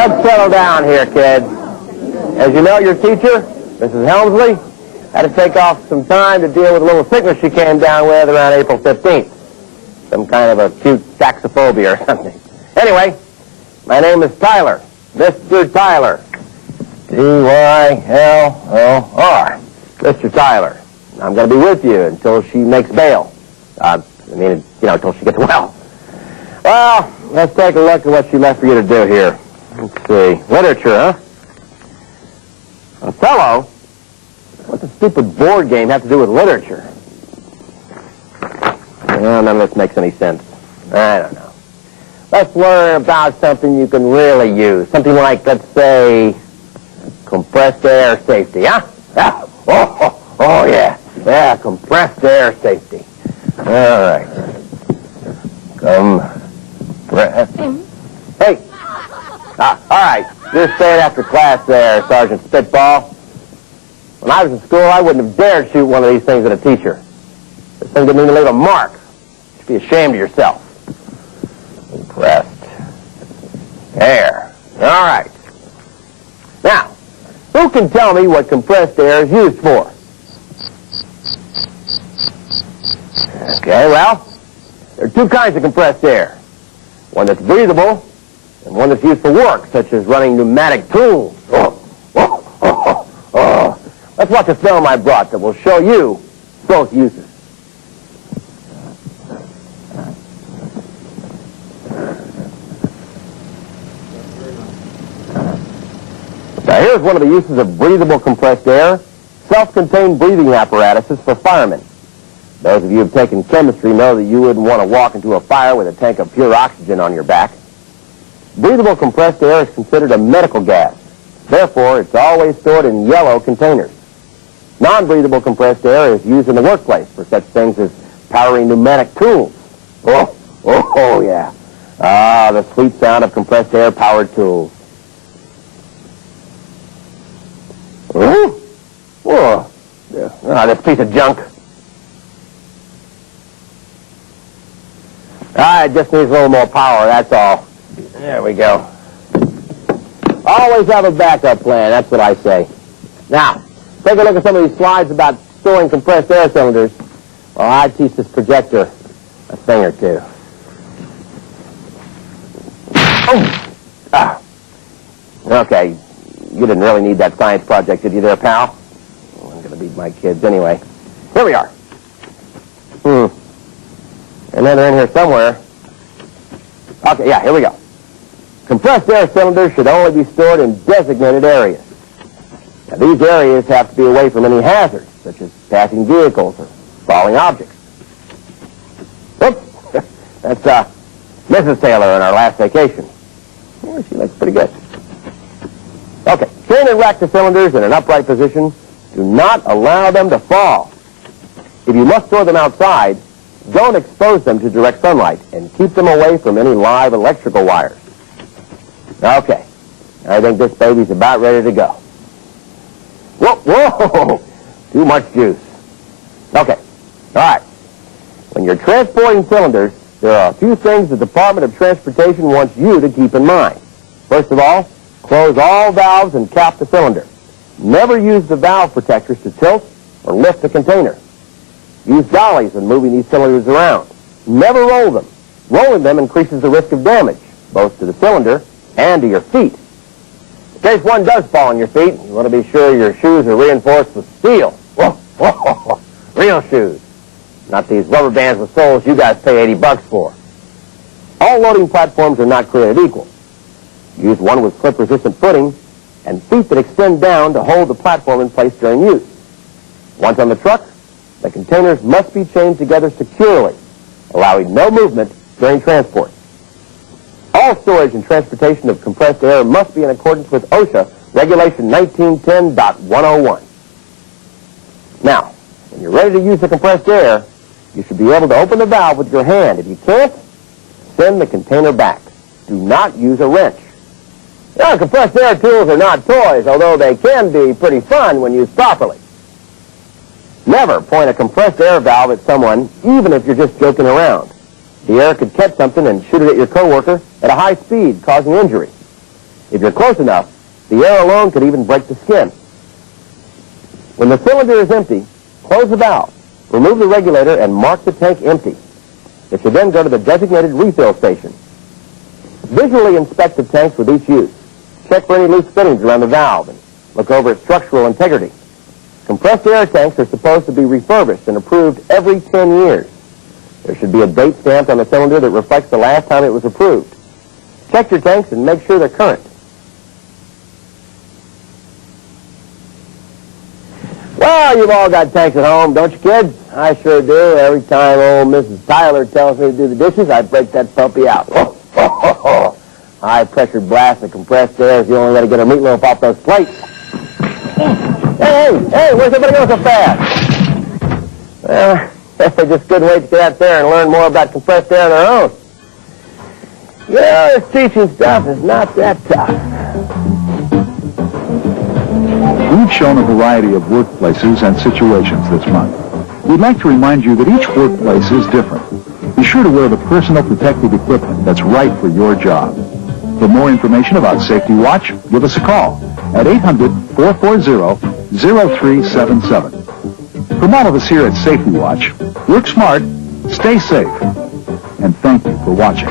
Let's settle down here, kids. As you know, your teacher, Mrs. Helmsley, had to take off some time to deal with a little sickness she came down with around April 15th. Some kind of acute saxophobia or something. Anyway, my name is Tyler. Mr. Tyler. Tyler. Mr. Tyler. I'm going to be with you until she makes bail. Until she gets well. Well, let's take a look at what she left for you to do here. Let's see. Literature, huh? Othello? What's a stupid board game have to do with literature? Well, none of this makes any sense. I don't know. Let's learn about something you can really use. Something like, let's say, compressed air safety, huh? Yeah. Yeah, compressed air safety. All right. Hey. All right. You're staying after class there, Sergeant Spitball. When I was in school, I wouldn't have dared shoot one of these things at a teacher. This thing didn't even leave a mark. You should be ashamed of yourself. Compressed air. All right. Now, who can tell me what compressed air is used for? Okay, well, there are two kinds of compressed air. One that's breathable and one that's used for work, such as running pneumatic tools. Let's watch a film I brought that will show you both uses. Now, here's one of the uses of breathable compressed air, self-contained breathing apparatuses for firemen. Those of you who have taken chemistry know that you wouldn't want to walk into a fire with a tank of pure oxygen on your back. Breathable compressed air is considered a medical gas. Therefore, it's always stored in yellow containers. Non-breathable compressed air is used in the workplace for such things as powering pneumatic tools. Yeah. Ah, the sweet sound of compressed air-powered tools. This piece of junk. It just needs a little more power, that's all. There we go. Always have a backup plan, that's what I say. Now, take a look at some of these slides about storing compressed air cylinders. Well, I teach this projector a thing or two. Okay, you didn't really need that science project, did you there, pal? Oh, I'm going to beat my kids anyway. Here we are. And then they're in here somewhere. Okay, yeah, here we go. Compressed air cylinders should only be stored in designated areas. Now, these areas have to be away from any hazards, such as passing vehicles or falling objects. Oops, that's Mrs. Taylor on our last vacation. Yeah, she looks pretty good. Okay, chain and rack the cylinders in an upright position. Do not allow them to fall. If you must store them outside, don't expose them to direct sunlight and keep them away from any live electrical wires. Okay, I think this baby's about ready to go. Whoa, too much juice. Okay, all right. When you're transporting cylinders, there are a few things the Department of Transportation wants you to keep in mind. First of all, close all valves and cap the cylinder. Never use the valve protectors to tilt or lift the container. Use dollies when moving these cylinders around. Never roll them. Rolling them increases the risk of damage, both to the cylinder and to your feet. In case one does fall on your feet, you want to be sure your shoes are reinforced with steel. Real shoes. Not these rubber bands with soles you guys pay $80 for. All loading platforms are not created equal. Use one with slip-resistant footing and feet that extend down to hold the platform in place during use. Once on the truck, the containers must be chained together securely, allowing no movement during transport. All storage and transportation of compressed air must be in accordance with OSHA Regulation 1910.101. Now, when you're ready to use the compressed air, you should be able to open the valve with your hand. If you can't, send the container back. Do not use a wrench. Now, compressed air tools are not toys, although they can be pretty fun when used properly. Never point a compressed air valve at someone, even if you're just joking around. The air could catch something and shoot it at your coworker at a high speed, causing injury. If you're close enough, the air alone could even break the skin. When the cylinder is empty, close the valve, remove the regulator, and mark the tank empty. It should then go to the designated refill station. Visually inspect the tanks with each use. Check for any loose fittings around the valve and look over its structural integrity. Compressed air tanks are supposed to be refurbished and approved every 10 years. There should be a date stamped on the cylinder that reflects the last time it was approved. Check your tanks and make sure they're current. Well, you've all got tanks at home, don't you, kids? I sure do. Every time old Mrs. Tyler tells me to do the dishes, I break that puppy out. High-pressure blast of compressed air is the only way to get a meatloaf off those plates. Hey, where's everybody going so fast? Well, they just couldn't wait to get out there and learn more about compressed air on their own. Yeah, this teaching stuff is not that tough. We've shown a variety of workplaces and situations this month. We'd like to remind you that each workplace is different. Be sure to wear the personal protective equipment that's right for your job. For more information about Safety Watch, give us a call at 800-440-0377. From all of us here at Safety Watch, work smart, stay safe, and thank you for watching.